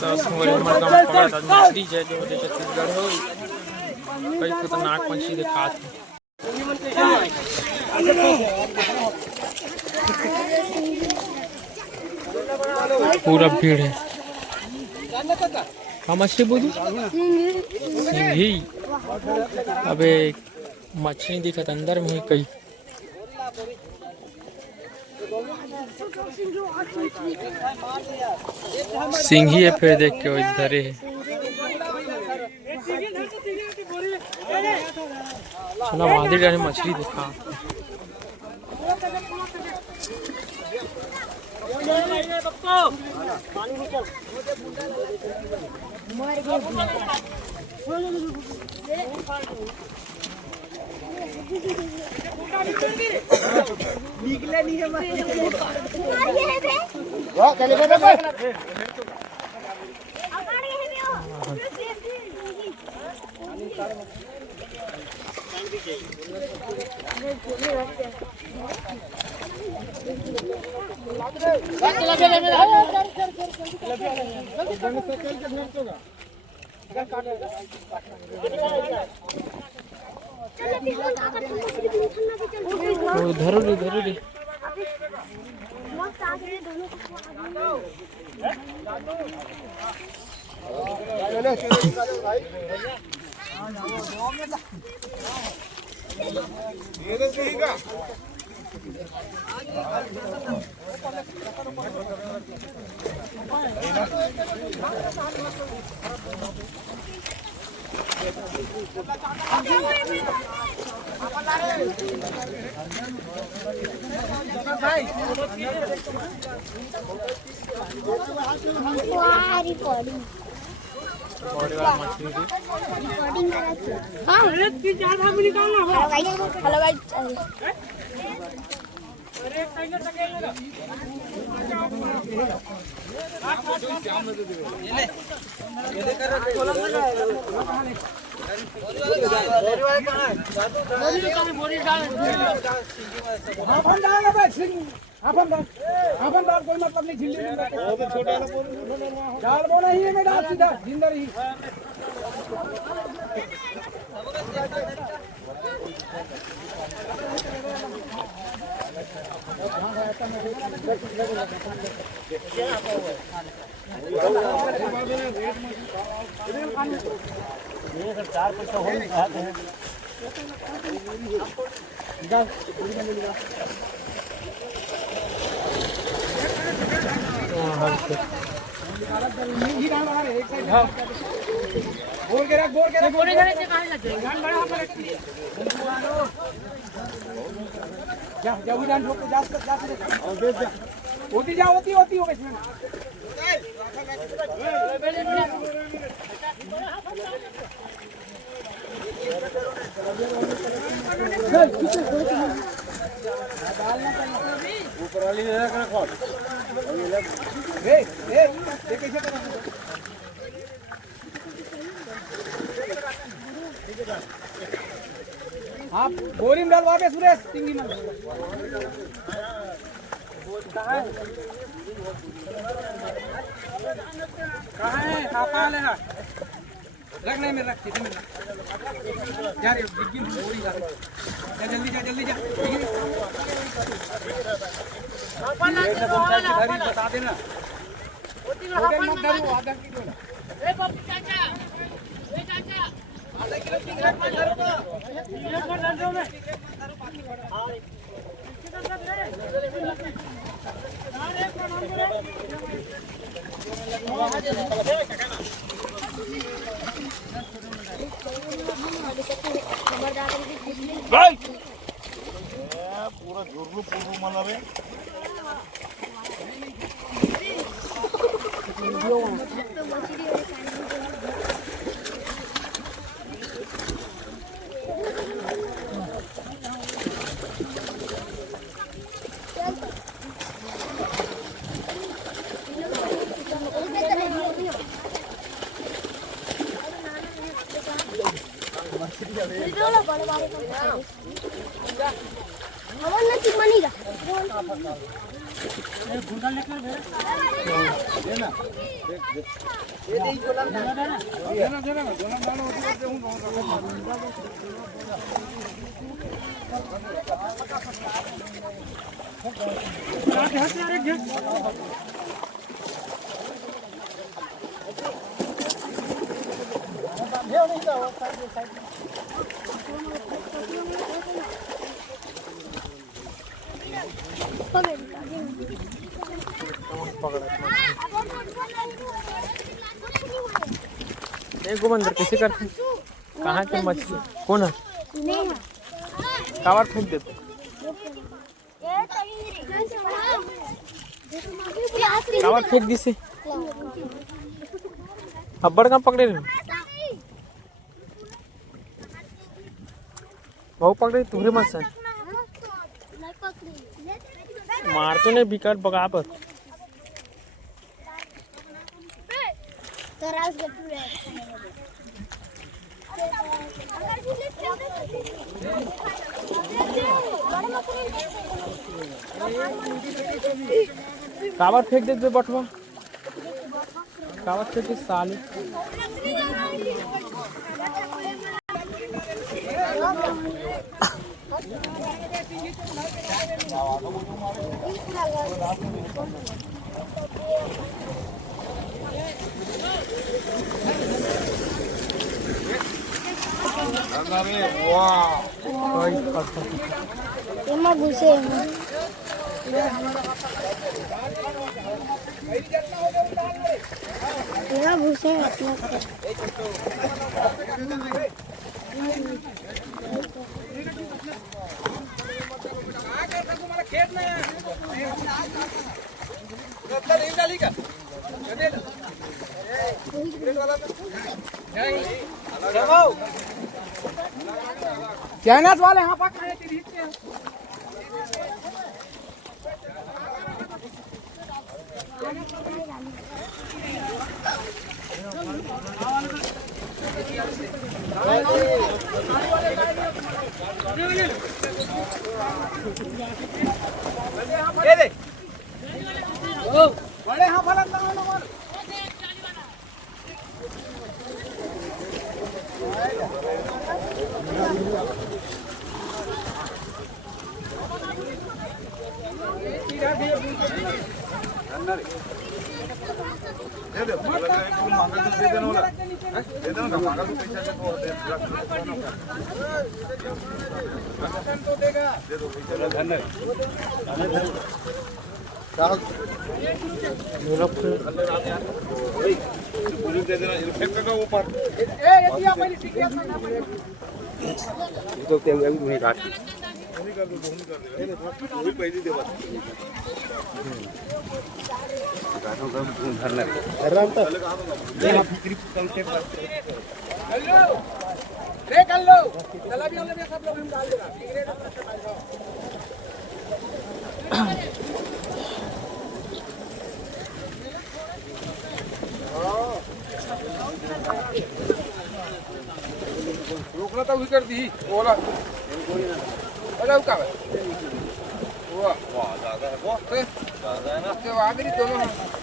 मछली है जो छत्तीसगढ़ हो कई खतरनाक पंछी दिखा पूरा भीड़ है। हाँ मछली बोली सिंघी। अबे मछली दिखत अंदर में ही कई सिंघी है। फिर देख के वो इधर है। चलो आधे जाने मछली दिखा। निकले नहीं है धरो रे धरो रे। कोई मतलब नहीं झिल्ली डाल बोला ही है मैं डाल सीधा जिंदा रही। चार पैसा हो बोल के रख जा जा उड़ान ठोक जा होती जा होती हो इसमें ऊपर वाली ले रखा कौन ए कैसे करो आप बोरी में डलवा दे सुरेश सिंगी में कहाँ है कहाँ ले रखने में रख कितने में यार ये डिग्गी में बोरी जा जल्दी जा बता देना आधा किलो आधा किलो पूरा झुरलू पूर्व मला रे देखो बंदर कैसे करते कहाँ के मछली कौन है कावर फेंक देते कावर फेंक दी से अब्बड़ कहाँ पकड़े रहे बहु पकड़े तुम्हारे मत से मारते नहीं बिकट बगा पर कावर फेंक देते बटवा कावर फेंक दे साले Emang busing. Emang busing. China's वाले हाँ पक रहे थे ये दे ओ बड़े हाँ फलक ना कर लो चला भी सब लोग हम डाल देगा रोकना तो कर दी ओला अरे का वाह वाह ज्यादा है वो ज्यादा है ना तो आगे ही दोनों हैं